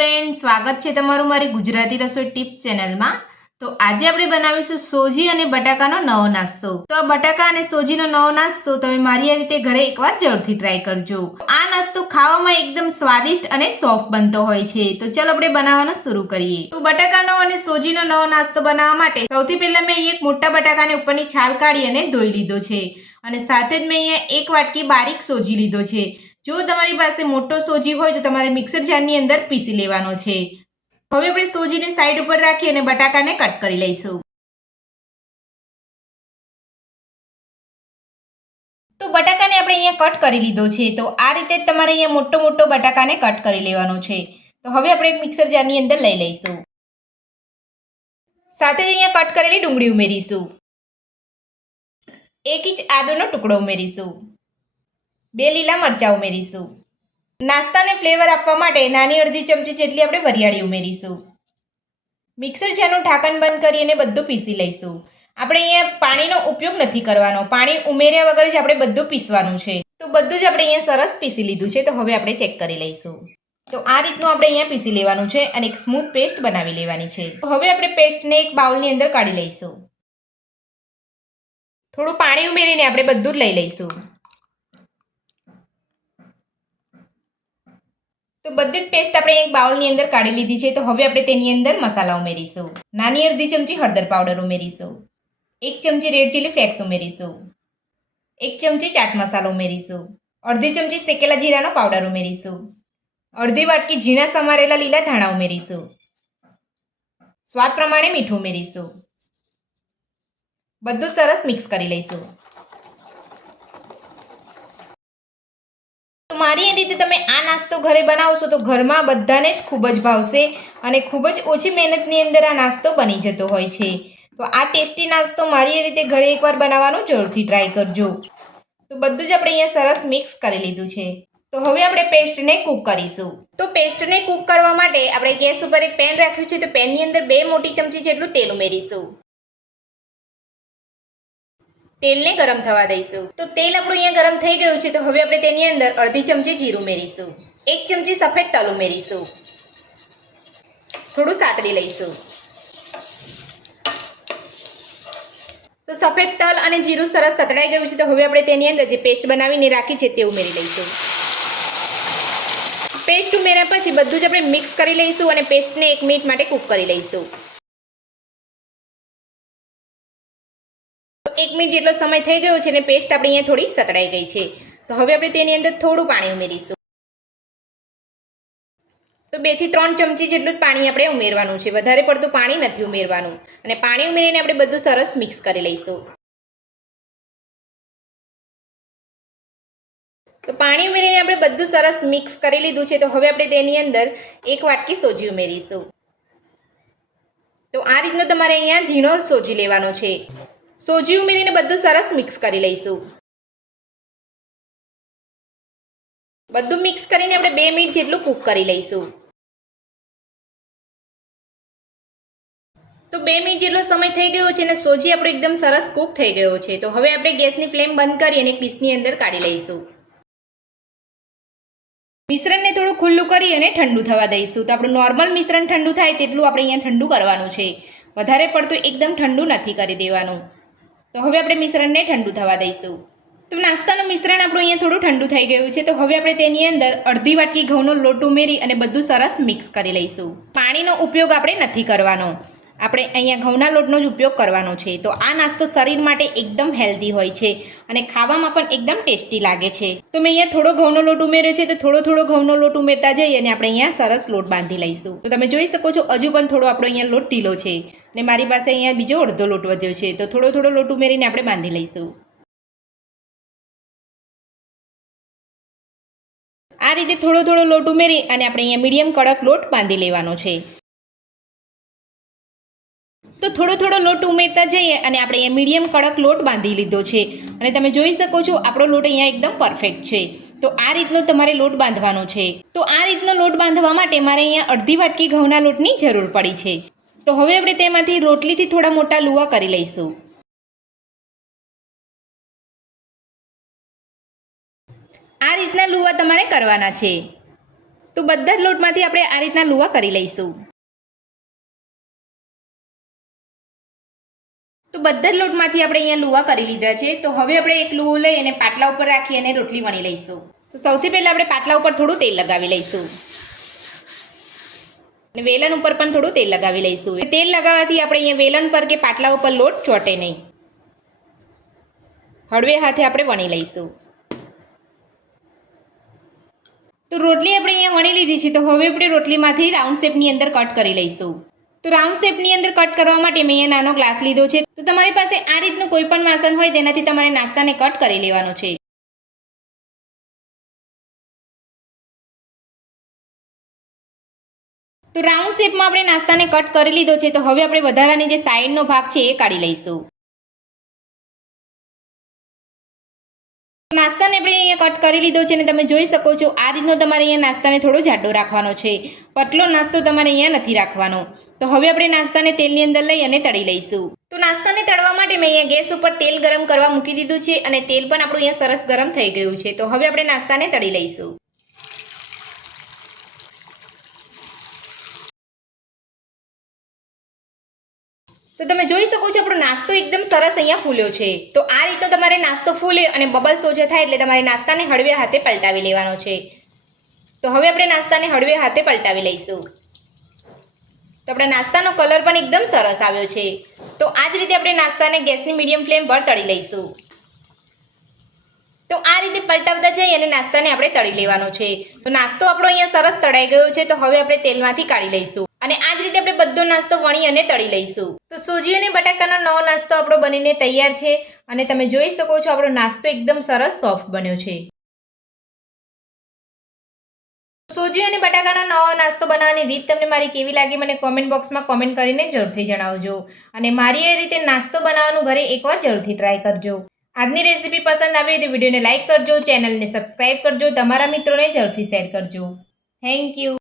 Friend, સ્વાગત છે તમારું મારી ગુજરાતી રસોઈ ટિપ્સ ચેનલમાં। તો આજે આપણે બનાવીશું સોજી અને બટાકાનો નવો નાસ્તો। તો આ બટાકા અને સોજીનો નવો નાસ્તો તમે મારી આ રીતે ઘરે એકવાર જરૂરથી ટ્રાય કરજો। આ નાસ્તો ખાવામાં એકદમ સ્વાદિષ્ટ અને સોફ્ટ બનતો હોય છે। તો ચાલો આપણે બનાવવાનું શરૂ કરીએ। તો બટાકાનો અને સોજીનો નવો નાસ્તો બનાવવા માટે સૌથી પહેલા મેં એક મોટા બટાકાને ઉપરની છાલ કાઢી અને ધોઈ લીધો છે અને સાથે જ મેં અહીંયા એક વાટકી બારીક સોજી લીધો છે। જો તમારી પાસે મોટો સોજી હોય તો તમારે મિક્સર જારની અંદર પીસી લેવાનો છે। હવે આપણે સોજીને સાઈડ ઉપર રાખી અને બટાકાને કટ કરી લઈશું। તો બટાકાને આપણે અહીંયા કટ કરી લીધો છે। તો આ રીતે જ તમારે અહીંયા મોટો મોટો બટાકાને કટ કરી લેવાનો છે। તો હવે આપણે એક મિક્સર જારની અંદર લઈ લઈશું। સાથે જ અહીંયા કટ કરેલી ડુંગળી ઉમેરીશું। 1 ઇંચ આદુનો ટુકડો ઉમેરીશું। 2 લીલા મરચાં ઉમેરીશું। નાસ્તાને ફ્લેવર આપવા માટે નાની અડધી ચમચી જેટલી આપણે વરિયાળી ઉમેરીશું। મિક્સર જારનું ઢાંકણ બંધ કરીને બધું પીસી લઈશું। આપણે અહીંયા પાણીનો ઉપયોગ નથી કરવાનો, પાણી ઉમેર્યા વગર જ આપણે બધું પીસવાનું છે। તો બધું જ આપણે અહીંયા સરસ પીસી લીધું છે। તો હવે આપણે ચેક કરી લઈશું। તો આ રીતનું આપણે અહીંયા પીસી લેવાનું છે અને એક સ્મૂથ પેસ્ટ બનાવી લેવાની છે। તો હવે આપણે પેસ્ટને એક બાઉલની અંદર કાઢી લઈશું। થોડું પાણી ઉમેરીને આપણે બધું જ લઈ લઈશું। તો બધી જ પેસ્ટ આપણે એક બાઉલની અંદર કાઢી લીધી છે। તો હવે આપણે તેની અંદર મસાલા ઉમેરીશું। નાની અડધી ચમચી હળદર પાવડર ઉમેરીશું। 1 ચમચી રેડ ચીલી ફ્લેક્સ ઉમેરીશું। 1 ચમચી ચાટ મસાલો ઉમેરીશું। અડધી ચમચી શેકેલા જીરાનો પાવડર ઉમેરીશું। અડધી વાટકી ઝીણા સમારેલા લીલા ધાણા ઉમેરીશું। સ્વાદ પ્રમાણે મીઠું ઉમેરીશું। બધું સરસ મિક્સ કરી લઈશું। તો મારી એ રીતે તમે આ નાસ્તો ઘરે બનાવશો તો ઘરમાં બધાને જ ખૂબ જ ભાવશે અને ખૂબ જ ઓછી મહેનતની અંદર આ નાસ્તો બની જતો હોય છે। તો આ ટેસ્ટી નાસ્તો મારી એ રીતે ઘરે એકવાર બનાવવાનું જરૂરથી ટ્રાય કરજો। તો બધું જ આપણે અહીંયા સરસ મિક્સ કરી લીધું છે। તો હવે આપણે પેસ્ટને કૂક કરીશું। તો પેસ્ટને કૂક કરવા માટે આપણે ગેસ ઉપર એક પેન રાખ્યું છે। તો પેનની અંદર 2 મોટી ચમચી જેટલું તેલ ઉમેરીશું। તેલને ગરમ થવા દઈશું। તો તેલ આપણું અહીંયા ગરમ થઈ ગયું છે। તો હવે આપણે તેની અંદર અડધી ચમચી જીરું ઉમેરીશું। 1 ચમચી સફેદ તલ ઉમેરીશું। થોડું સાતળી લઈશું। તો સફેદ તલ અને જીરું સરસ સતળાઈ ગયું છે। તો હવે આપણે તેની અંદર જે પેસ્ટ બનાવીને રાખી છે તે ઉમેરી લઈશું। પેસ્ટ ઉમેર્યા પછી બધું જ આપણે મિક્સ કરી લઈશું અને પેસ્ટને 1 મિનિટ માટે કૂક કરી લઈશું। 1 મિનિટ જેટલો સમય થઈ ગયો છે અને પેસ્ટ આપણી અહીંયા થોડી સતળાઈ ગઈ છે। તો હવે આપણે તેની અંદર થોડું પાણી ઉમેરીશું। તો 2 થી 3 ચમચી જેટલું જ પાણી આપણે ઉમેરવાનું છે, વધારે પડતું પાણી નથી ઉમેરવાનું। અને પાણી ઉમેરીને આપણે બધું સરસ મિક્સ કરી લઈશું। તો પાણી ઉમેરીને આપણે બધું સરસ મિક્સ કરી લીધું છે। તો હવે આપણે તેની અંદર 1 વાટકી સોજી ઉમેરીશું। તો આ રીતનો તમારે અહીંયા ઝીણો સોજી લેવાનો છે। સોજી ઉમેરીને બધું સરસ મિક્સ કરી લઈશું। બધું મિક્સ કરીને આપણે 2 મિનિટ જેટલું કૂક કરી લઈશું। તો 2 મિનિટ જેટલો સમય થઈ ગયો છે અને સોજી આપણો એકદમ સરસ કૂક થઈ ગયો છે। તો હવે આપણે ગેસની ફ્લેમ બંધ કરી અને એક ડીશની અંદર કાઢી લઈશું। મિશ્રણને થોડું ખુલ્લું કરી અને ઠંડુ થવા દઈશું। તો આપણું નોર્મલ મિશ્રણ ઠંડુ થાય તેટલું આપણે અહીંયા ઠંડુ કરવાનું છે, વધારે પડતું એકદમ ઠંડુ નથી કરી દેવાનું। તો હવે આપણે મિશ્રણને ઠંડુ થવા દઈશું। તો નાસ્તાનું મિશ્રણ આપણું અહીંયા થોડું ઠંડુ થઈ ગયું છે। તો હવે આપણે તેની અંદર અડધી વાટકી ઘઉંનો લોટ ઉમેરી અને બધું સરસ મિક્સ કરી લઈશું। પાણીનો ઉપયોગ આપણે નથી કરવાનો, આપણે અહીંયા ઘઉંના લોટનો જ ઉપયોગ કરવાનો છે। તો આ નાસ્તો શરીર માટે એકદમ હેલ્ધી હોય છે અને ખાવામાં પણ એકદમ ટેસ્ટી લાગે છે। તો મેં અહીંયા થોડો ઘઉંનો લોટ ઉમેર્યો છે। તો થોડો ઘઉંનો લોટ ઉમેરતા જઈએ અને આપણે અહીંયા સરસ લોટ બાંધી લઈશું। તો તમે જોઈ શકો છો હજુ પણ થોડો આપણો અહીંયા લોટ ઢીલો છે અને મારી પાસે અહીંયા બીજો અડધો લોટ વધ્યો છે। તો થોડો લોટ ઉમેરીને આપણે બાંધી લઈશું। આ રીતે થોડો લોટ ઉમેરી અને આપણે અહીંયા મીડિયમ કડક લોટ બાંધી લેવાનો છે। તો થોડો લોટ ઉમેરતા જઈએ અને આપણે અહીંયા મીડિયમ કડક લોટ બાંધી લીધો છે અને તમે જોઈ શકો છો આપણો લોટ અહીંયા એકદમ પરફેક્ટ છે। તો આ રીતનો તમારે લોટ બાંધવાનો છે। તો આ રીતનો લોટ બાંધવા માટે મારે અહીંયા અડધી વાટકી ઘઉંના લોટની જરૂર પડી છે। તો હવે આપણે તેમાંથી રોટલીથી થોડા મોટા લુવા કરી લઈશું। આ રીતના લુવા તમારે કરવાના છે। તો તો બધા જ લોટમાંથી આપણે આ રીતના લુવા કરી લઈશું. તો બધા જ લોટમાંથી આપણે અહીંયા લુવા કરી લીધા છે. તો હવે આપણે એક લુવો લઈ અને પાટલા ઉપર રાખી અને રોટલી વણી લઈશું. તો સૌથી પહેલાં આપણે પાટલા ઉપર થોડું તેલ લગાવી લઈશું અને વેલણ ઉપર પણ થોડું તેલ લગાવી લઈશું. તેલ લગાવવાથી આપણે અહીંયા વેલણ પર કે પાટલા ઉપર લોટ ચોંટે નહીં. હળવે હાથે આપણે વણી લઈશું. તો રોટલી આપણે અહીંયા વણી લીધી છે. તો હવે આપણે રોટલીમાંથી રાઉન્ડ શેપની અંદર કટ કરી લઈશું. તો રાઉન્ડ શેપની અંદર કટ કરવા માટે મેં અહીંયા નાનો ગ્લાસ લીધો છે. તો તમારી પાસે આ રીતનું કોઈ પણ વાસણ હોય તેનાથી તમારે નાસ્તાને કટ કરી લેવાનો છે. તો રાઉન્ડ શેપમાં આપણે નાસ્તાને કટ કરી લીધો છે. તો હવે આપણે વધારાની જે સાઈડનો ભાગ છે એ કાઢી લઈશું. નાસ્તાને આપણે અહીંયા કટ કરી લીધો છે અને તમે જોઈ શકો છો આ રીતનો તમારે અહીંયા નાસ્તાને થોડો જાડો રાખવાનો છે. પતલો નાસ્તો તમારે અહીંયા નથી રાખવાનો. તો હવે આપણે નાસ્તાને તેલની અંદર લઈ અને તળી લઈશું. તો નાસ્તાને તળવા માટે મેં અહીંયા ગેસ ઉપર તેલ ગરમ કરવા મૂકી દીધું છે અને તેલ પણ આપણું અહીંયા સરસ ગરમ થઈ ગયું છે. તો હવે આપણે નાસ્તાને તળી લઈશું. તો તમે જોઈ શકો છો આપણો નાસ્તો એકદમ સરસ અહીંયા ફૂલ્યો છે. તો આ રીતે તમારે નાસ્તો ફૂલે અને બબલ્સ ઓછા થાય એટલે તમારે નાસ્તાને હળવે હાથે પલટાવી લેવાનો છે. તો હવે આપણે નાસ્તાને હળવે હાથે પલટાવી લઈશું. તો આપણા નાસ્તાનો કલર પણ એકદમ સરસ આવ્યો છે. તો આ જ રીતે આપણે નાસ્તાને ગેસની મીડિયમ ફ્લેમ પર તળી લઈશું. તો આ રીતે પલટાવતા જઈ અને નાસ્તાને આપણે તળી લેવાનો છે. તો નાસ્તો આપણો અહીંયા સરસ તળાઈ ગયો છે. તો હવે આપણે તેલમાંથી કાઢી લઈશું અને આ જ રીતે આપણે બધો નાસ્તો વણી અને તળી લઈશું. તો સૂજી અને બટાકાનો નવો નાસ્તો આપણો બનીને તૈયાર છે અને તમે જોઈ શકો છો આપણો નાસ્તો એકદમ સરસ સોફ્ટ બન્યો છે. સૂજી અને બટાકાનો નવો નાસ્તો બનાવવાની રીત તમને મારી કેવી લાગી મને કોમેન્ટ બોક્સમાં કોમેન્ટ કરીને જરૂરથી જણાવજો. અને મારી એ રીતે નાસ્તો બનાવવાનું ઘરે એકવાર જરૂરથી ટ્રાય કરજો. આજની રેસીપી પસંદ આવી હોય તો વિડીયોને લાઇક કરજો, ચેનલને સબસ્ક્રાઇબ કરજો, તમારા મિત્રોને જરૂરથી શેર કરજો. Thank you.